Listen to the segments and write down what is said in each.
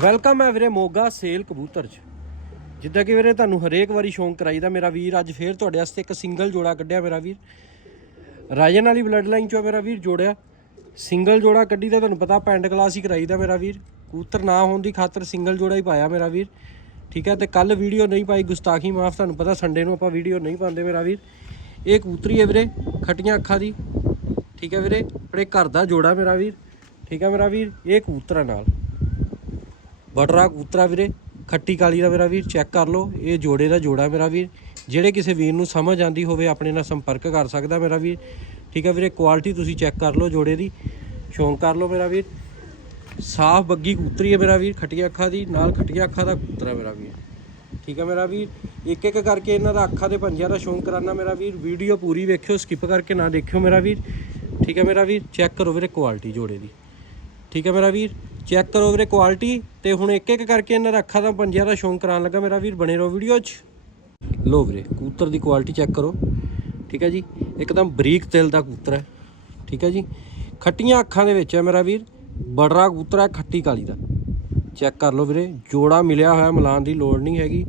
Welcome ਹੈ ਵੀਰੇ Moga sale ਕਬੂਤਰ ਚ। ਜਿੱਦਾਂ ਕਿ ਵੀਰੇ ਤੁਹਾਨੂੰ ਹਰੇਕ ਵਾਰੀ ਸ਼ੌਂਕ ਕਰਾਈਦਾ ਮੇਰਾ ਵੀਰ, ਅੱਜ ਫੇਰ ਤੁਹਾਡੇ ਵਾਸਤੇ ਇੱਕ ਸਿੰਗਲ ਜੋੜਾ ਕੱਢਿਆ ਮੇਰਾ ਵੀਰ। ਰਾਜਨ ਵਾਲੀ ਬਲੱਡ ਲਾਈਨ ਚੋਂ ਮੇਰਾ ਵੀਰ ਜੋੜਿਆ। ਸਿੰਗਲ ਜੋੜਾ ਕੱਢੀ ਦਾ ਤੁਹਾਨੂੰ ਪਤਾ, ਪੈਂਡ ਕਲਾਸ ਹੀ ਕਰਾਈਦਾ ਮੇਰਾ ਵੀਰ। ਕਬੂਤਰ ਨਾ ਹੋਣ ਦੀ ਖਾਤਰ ਸਿੰਗਲ ਜੋੜਾ ਹੀ ਪਾਇਆ ਮੇਰਾ ਵੀਰ। ਠੀਕ ਹੈ, ਤੇ ਕੱਲ ਵੀਡੀਓ ਨਹੀਂ ਪਾਈ, ਗੁਸਤਾਖੀ ਮਾਫ ਤੁਹਾਨੂੰ ਪਤਾ ਸੰਡੇ ਨੂੰ ਆਪਾਂ ਵੀਡੀਓ ਨਹੀਂ ਪਾਉਂਦੇ ਮੇਰਾ ਵੀਰ। ਇਹ ਕਬੂਤਰੀ ਹੈ ਵੀਰੇ, ਖੱਟੀਆਂ ਅੱਖਾਂ ਦੀ। ਠੀਕ ਹੈ ਵੀਰੇ, ਆਪਣੇ ਘਰ ਦਾ ਜੋੜਾ ਮੇਰਾ ਵੀਰ। ਠੀਕ ਹੈ ਮੇਰਾ ਵੀਰ, ਇਹ ਕਬੂਤਰਾਂ ਨਾਲ। ਬਟਰਾ ਕਬੂਤਰਾ ਵੀਰੇ, ਖੱਟੀ ਕਾਲੀ ਦਾ ਮੇਰਾ ਵੀਰ ਚੈੱਕ ਕਰ ਲਓ, ਇਹ ਜੋੜੇ ਦਾ ਜੋੜਾ ਮੇਰਾ ਵੀਰ। ਜਿਹੜੇ ਕਿਸੇ ਵੀਰ ਨੂੰ ਸਮਝ ਆਂਦੀ ਹੋਵੇ, ਆਪਣੇ ਨਾਲ ਸੰਪਰਕ ਕਰ ਸਕਦਾ ਮੇਰਾ ਵੀਰ। ਠੀਕ ਹੈ ਵੀਰੇ ਕੁਆਲਿਟੀ ਤੁਸੀਂ ਚੈੱਕ ਕਰ ਲਓ ਜੋੜੇ ਦੀ। ਸ਼ੌਂਕ ਕਰ ਲਓ ਮੇਰਾ ਵੀਰ। ਸਾਫ਼ ਬੱਗੀ ਕਬੂਤਰੀ ਹੈ ਮੇਰਾ ਵੀਰ, ਖੱਟੀਆਂ ਅੱਖਾਂ ਦੀ, ਨਾਲ ਖੱਟੀਆਂ ਅੱਖਾਂ ਦਾ ਕੂਤਰਾ ਮੇਰਾ ਵੀਰ। ਠੀਕ ਹੈ ਮੇਰਾ ਵੀਰ, ਇੱਕ ਇੱਕ ਕਰਕੇ ਇਹਨਾਂ ਦਾ ਅੱਖਾਂ ਦੇ ਪੰਜਿਆਂ ਦਾ ਸ਼ੌਂਕ ਕਰਾਨਾ ਮੇਰਾ ਵੀਰ। ਵੀਡੀਓ ਪੂਰੀ ਵੇਖਿਓ ਸਕਿਪ ਕਰਕੇ ਨਾ ਦੇਖਿਓ ਮੇਰਾ ਵੀਰ। ਠੀਕ ਹੈ ਮੇਰਾ ਵੀਰ ਚੈੱਕ ਕਰੋ ਵੀਰੇ ਕੁਆਲਿਟੀ ਜੋੜੇ ਦੀ। ਠੀਕ ਹੈ ਮੇਰਾ ਵੀਰ ਚੈੱਕ ਕਰੋ ਵੀਰੇ ਕੁਆਲਿਟੀ ਤੇ ਹੁਣ ਇੱਕ ਇੱਕ ਕਰਕੇ ਇਹਨਾਂ ਦਾ ਅੱਖਾਂ ਦਾ ਪੰਜਿਆਂ ਦਾ ਸ਼ੌਂਕ ਕਰਾਉਣ ਲੱਗਾ ਮੇਰਾ ਵੀਰ ਬਣੇ ਰਹੋ ਵੀਡੀਓ 'ਚ। ਲੋ ਵੀਰੇ, ਕਬੂਤਰ ਦੀ ਕੁਆਲਿਟੀ ਚੈੱਕ ਕਰੋ। ਠੀਕ ਹੈ ਜੀ? ਇੱਕਦਮ ਬਰੀਕ ਤਿਲ ਦਾ ਕਬੂਤਰ ਹੈ। ਠੀਕ ਹੈ ਜੀ? ਖੱਟੀਆਂ ਅੱਖਾਂ ਦੇ ਵਿੱਚ ਹੈ ਮੇਰਾ ਵੀਰ। ਬੜਰਾ ਕਬੂਤਰ ਹੈ, ਖੱਟੀ ਕਾਲੀ ਦਾ। ਚੈੱਕ ਕਰ ਲਓ ਵੀਰੇ, ਜੋੜਾ ਮਿਲਿਆ ਹੋਇਆ ਮਿਲਾਨ ਦੀ ਲੋੜ ਨਹੀਂ ਹੈਗੀ।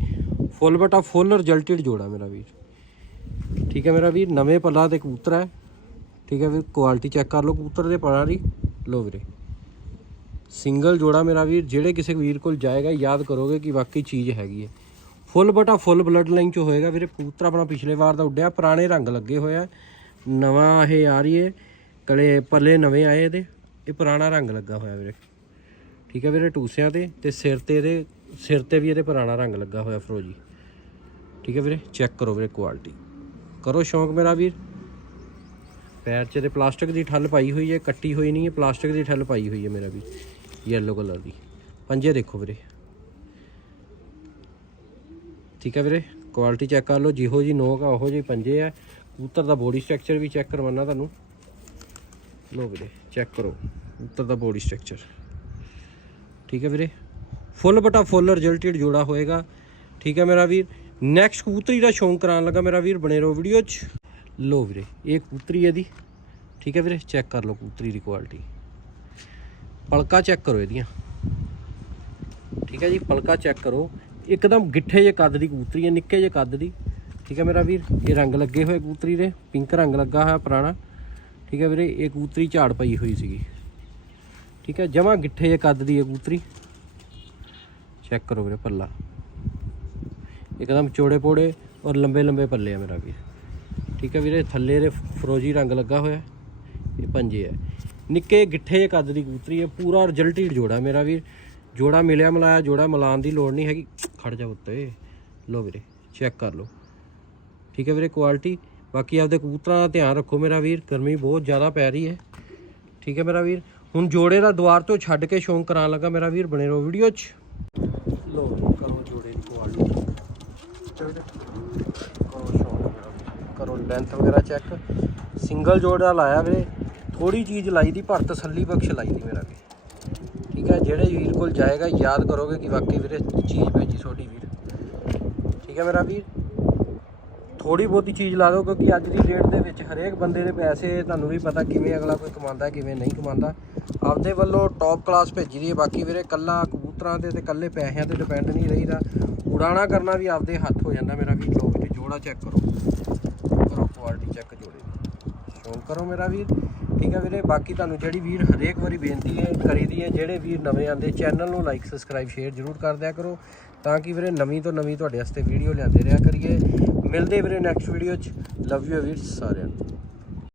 ਫੁੱਲ ਬਟਾ ਫੁੱਲ ਰਿਜ਼ਲਟਡ ਜੋੜਾ ਮੇਰਾ ਵੀਰ। ਠੀਕ ਹੈ ਮੇਰਾ ਵੀਰ, ਨਵੇਂ ਪੱਲਾ ਤੇ ਕਬੂਤਰ ਹੈ। ਠੀਕ ਹੈ ਵੀਰ ਕੁਆਲਿਟੀ ਚੈੱਕ ਕਰ ਲਓ ਕਬੂਤਰ ਦੇ ਪਲਾਂ ਦੀ। ਲੋ ਵੀਰੇ। ਸਿੰਗਲ ਜੋੜਾ ਮੇਰਾ ਵੀਰ, ਜਿਹੜੇ ਕਿਸੇ ਵੀਰ ਕੋਲ ਜਾਏਗਾ, ਯਾਦ ਕਰੋਗੇ ਕਿ ਵਾਕਈ ਚੀਜ਼ ਹੈਗੀ ਹੈ ਫੁੱਲ ਬਟਾ ਫੁੱਲ ਬਲੱਡ ਲਾਈਨ ਚ ਹੋਏਗਾ ਵੀਰੇ ਕਬੂਤਰ ਆਪਣਾ ਪਿਛਲੇ ਵਾਰ ਦਾ ਉੱਡਿਆ, ਪੁਰਾਣੇ ਰੰਗ ਲੱਗੇ ਹੋਇਆ ਨਵਾਂ ਇਹ ਆ ਰਹੀ ਹੈ ਕਲੇ ਪੱਲੇ ਨਵੇਂ ਆਏ ਇਹਦੇ, ਇਹ ਪੁਰਾਣਾ ਰੰਗ ਲੱਗਾ ਹੋਇਆ ਵੀਰੇ। ਠੀਕ ਹੈ ਵੀਰੇ, ਟੂਸਿਆਂ ਤੇ ਤੇ ਸਿਰ ਤੇ ਇਹਦੇ, ਸਿਰ ਤੇ ਵੀ ਇਹਦੇ ਪੁਰਾਣਾ ਰੰਗ ਲੱਗਾ ਹੋਇਆ ਫਰੋਜੀ। ਠੀਕ ਹੈ ਵੀਰੇ, ਚੈੱਕ ਕਰੋ ਵੀਰੇ ਕੁਆਲਿਟੀ। ਕਰੋ ਸ਼ੌਂਕ ਮੇਰਾ ਵੀਰ। ਪੈਰ 'ਚ ਤੇ ਪਲਾਸਟਿਕ ਦੀ ਠੱਲ ਪਾਈ ਹੋਈ ਹੈ ਕੱਟੀ ਹੋਈ ਨਹੀਂ ਹੈ ਪਲਾਸਟਿਕ ਦੀ ਠੱਲ ਪਾਈ ਹੋਈ ਹੈ ਮੇਰਾ ਵੀਰ। ਯੈਲੋ ਕਲਰ ਦੀ। ਪੰਜੇ ਦੇਖੋ ਵੀਰੇ। ਠੀਕ ਹੈ ਵੀਰੇ? ਕੁਆਲਿਟੀ ਚੈੱਕ ਕਰ ਲਓ। ਜਿਹੋ ਜੀ ਨੋਕ ਆ, ਉਹੋ ਜਿਹੇ ਪੰਜੇ ਆ। ਕਬੂਤਰ ਦਾ ਬੋਡੀ ਸਟਰਕਚਰ ਵੀ ਚੈੱਕ ਕਰਵਾਉਣਾ ਤੁਹਾਨੂੰ। ਲੋ ਵੀਰੇ ਚੈੱਕ ਕਰੋ। ਕਬੂਤਰ ਦਾ ਬੋਡੀ ਸਟਰਕਚਰ ਠੀਕ ਹੈ ਵੀਰੇ? ਫੁੱਲ ਬਟਾ ਫੁੱਲ ਰਿਜ਼ਲਟਡ ਜੋੜਾ ਹੋਏਗਾ। ਠੀਕ ਹੈ ਮੇਰਾ ਵੀਰ। ਨੈਕਸਟ ਕਬੂਤਰੀ ਦਾ ਸ਼ੌਂਕ ਕਰਾਉਣ ਲੱਗਾ ਮੇਰਾ ਵੀਰ ਬਣੇ ਰਹੋ ਵੀਡੀਓ 'ਚ। ਲੋ ਵੀਰੇ, ਇਹ ਕਬੂਤਰੀ ਹੈ ਦੀ ਠੀਕ ਹੈ ਵੀਰੇ? ਚੈੱਕ ਕਰ ਲਓ ਕਬੂਤਰੀ ਦੀ ਕੁਆਲਿਟੀ ਪਲਕਾ ਚੈੱਕ ਕਰੋ ਇਹਦੀਆਂ। ਠੀਕ ਹੈ ਜੀ, ਪਲਕਾ ਚੈੱਕ ਕਰੋ। ਇੱਕਦਮ ਗਿੱਠੇ ਜੇ ਕੱਦ ਦੀ ਕਬੂਤਰੀ ਹੈ, ਨਿੱਕੇ ਜੇ ਕੱਦ ਦੀ। ਠੀਕ ਹੈ ਮੇਰਾ ਵੀਰ, ਇਹ ਰੰਗ ਲੱਗੇ ਹੋਏ ਕਬੂਤਰੀ ਦੇ, ਪਿੰਕ ਰੰਗ ਲੱਗਾ ਹੋਇਆ ਪੁਰਾਣਾ। ਠੀਕ ਹੈ ਵੀਰੇ, ਇਹ ਕਬੂਤਰੀ ਝਾੜ ਪਈ ਹੋਈ ਸੀਗੀ। ਠੀਕ ਹੈ, ਜਮਾ ਗਿੱਠੇ ਜੇ ਕੱਦ ਦੀ ਇਹ ਕਬੂਤਰੀ। ਚੈੱਕ ਕਰੋ ਵੀਰੇ ਪੱਲਾ। ਇੱਕਦਮ ਚੋੜੇ ਪੋੜੇ ਔਰ ਲੰਬੇ ਲੰਬੇ ਪੱਲੇ ਆ ਮੇਰਾ ਵੀਰ। ਠੀਕ ਹੈ ਵੀਰੇ, ਥੱਲੇ ਦੇ ਫਰੋਜੀ ਰੰਗ ਲੱਗਾ ਹੋਇਆ। ਇਹ ਪੰਜੇ ਹੈ ਨਿੱਕੇ ਗਿੱਠੇ ਜਿਹੇ ਕੱਦ ਦੀ ਕਬੂਤਰੀ ਹੈ, ਪੂਰਾ ਰਿਜ਼ਲਟਡ ਜੋੜਾ ਮੇਰਾ ਵੀਰ। ਜੋੜਾ ਮਿਲਿਆ ਮਲਾਇਆ, ਜੋੜਾ ਮਿਲਾਉਣ ਦੀ ਲੋੜ ਨਹੀਂ ਹੈਗੀ। ਖੜ ਜਾ ਉੱਤੇ। ਲੋ ਵੀਰੇ ਚੈੱਕ ਕਰ ਲਓ। ਠੀਕ ਹੈ ਵੀਰੇ ਕੁਆਲਿਟੀ ਬਾਕੀ ਆਪਦੇ ਕਬੂਤਰਾਂ ਦਾ ਧਿਆਨ ਰੱਖੋ ਮੇਰਾ ਵੀਰ, ਗਰਮੀ ਬਹੁਤ ਜ਼ਿਆਦਾ ਪੈ ਰਹੀ ਹੈ। ਠੀਕ ਹੈ ਮੇਰਾ ਵੀਰ। ਹੁਣ ਜੋੜੇ ਦਾ ਦੁਆਰ ਤੋਂ ਛੱਡ ਕੇ ਸ਼ੌਂਕ ਕਰਾਉਣ ਲੱਗਾ ਮੇਰਾ ਵੀਰ, ਬਣੇ ਰਹੋ ਵੀਡੀਓ 'ਚ। ਲੋ ਕਰੋ ਜੋੜੇ ਦੀ ਕੁਆਲਿਟੀ ਕਰੋ ਸ਼ੌਂਕ ਕਰੋ ਲੈਂਥ ਵਗੈਰਾ ਚੈੱਕ ਸਿੰਗਲ ਜੋੜਾ ਲਾਇਆ ਵੀਰੇ। ਥੋੜੀ ਚੀਜ਼ ਲਾਈ ਦੀ ਪਰ ਤਸੱਲੀ ਬਖਸ਼ ਲਾਈ ਦੀ ਮੇਰਾ ਵੀ ਠੀਕ ਹੈ, ਜਿਹੜੇ ਵੀਰ ਕੋਲ ਜਾਏਗਾ, ਯਾਦ ਕਰੋਗੇ ਕਿ ਵਾਕਈ ਵੀਰੇ ਚੀਜ਼ ਭੇਜੀ ਛੋਟੀ ਵੀਰ। ਠੀਕ ਹੈ ਮੇਰਾ ਵੀਰ? ਥੋੜੀ ਬਹੁਤੀ ਚੀਜ਼ ਲਾ ਦਿਓ, ਕਿਉਂਕਿ ਅੱਜ ਦੀ ਡੇਟ ਦੇ ਵਿੱਚ ਹਰੇਕ ਬੰਦੇ ਦੇ ਪੈਸੇ ਤੁਹਾਨੂੰ ਵੀ ਪਤਾ ਕਿਵੇਂ ਅਗਲਾ ਕੋਈ ਕਮਾਉਂਦਾ, ਕਿਵੇਂ ਨਹੀਂ ਕਮਾਉਂਦਾ। ਆਪਦੇ ਵੱਲੋਂ ਟੌਪ ਕਲਾਸ ਭੇਜੀ ਦੀ ਹੈ, ਬਾਕੀ ਵੀਰੇ ਕੱਲਾ ਕਬੂਤਰਾਂ ਤੇ ਤੇ ਕੱਲੇ ਪੈਸਿਆਂ ਤੇ ਡਿਪੈਂਡ ਨਹੀਂ ਰਹੀਦਾ। ਉਡਾਣਾ ਕਰਨਾ ਵੀ ਆਪਦੇ ਹੱਥ ਹੋ ਜਾਂਦਾ ਮੇਰਾ ਵੀ ਜੋ ਜੀ, ਜੋੜਾ ਚੈੱਕ ਕਰੋ। ਕਰੋ ਕੁਆਲਿਟੀ ਚੈੱਕ ਜੋੜੇ। ਦੀ ਕਰੋ ਮੇਰਾ ਵੀਰ। ਠੀਕ ਹੈ ਵੀਰੇ, ਬਾਕੀ ਤੁਹਾਨੂੰ ਜਿਹੜੀ ਵੀਰ ਹਰੇਕ ਵਾਰੀ ਬੇਨਤੀ ਹੈ, ਕਰੀਦੀ ਹੈ, ਜਿਹੜੇ ਵੀਰ ਨਵੇਂ ਆਉਂਦੇ ਚੈਨਲ ਨੂੰ ਲਾਈਕ ਸਬਸਕ੍ਰਾਈਬ ਸ਼ੇਅਰ ਜ਼ਰੂਰ ਕਰ ਦਿਆ ਕਰੋ, ਤਾਂ ਕਿ ਵੀਰੇ ਨਵੀਂ ਤੋਂ ਨਵੀਂ ਤੁਹਾਡੇ ਵਾਸਤੇ ਵੀਡੀਓ ਲਿਆਂਦੇ ਰਿਹਾ ਕਰੀਏ। ਮਿਲਦੇ ਵੀਰੇ ਨੈਕਸਟ ਵੀਡੀਓ 'ਚ। ਲਵ ਯੂ ਵੀਰ ਸਾਰਿਆਂ ਨੂੰ।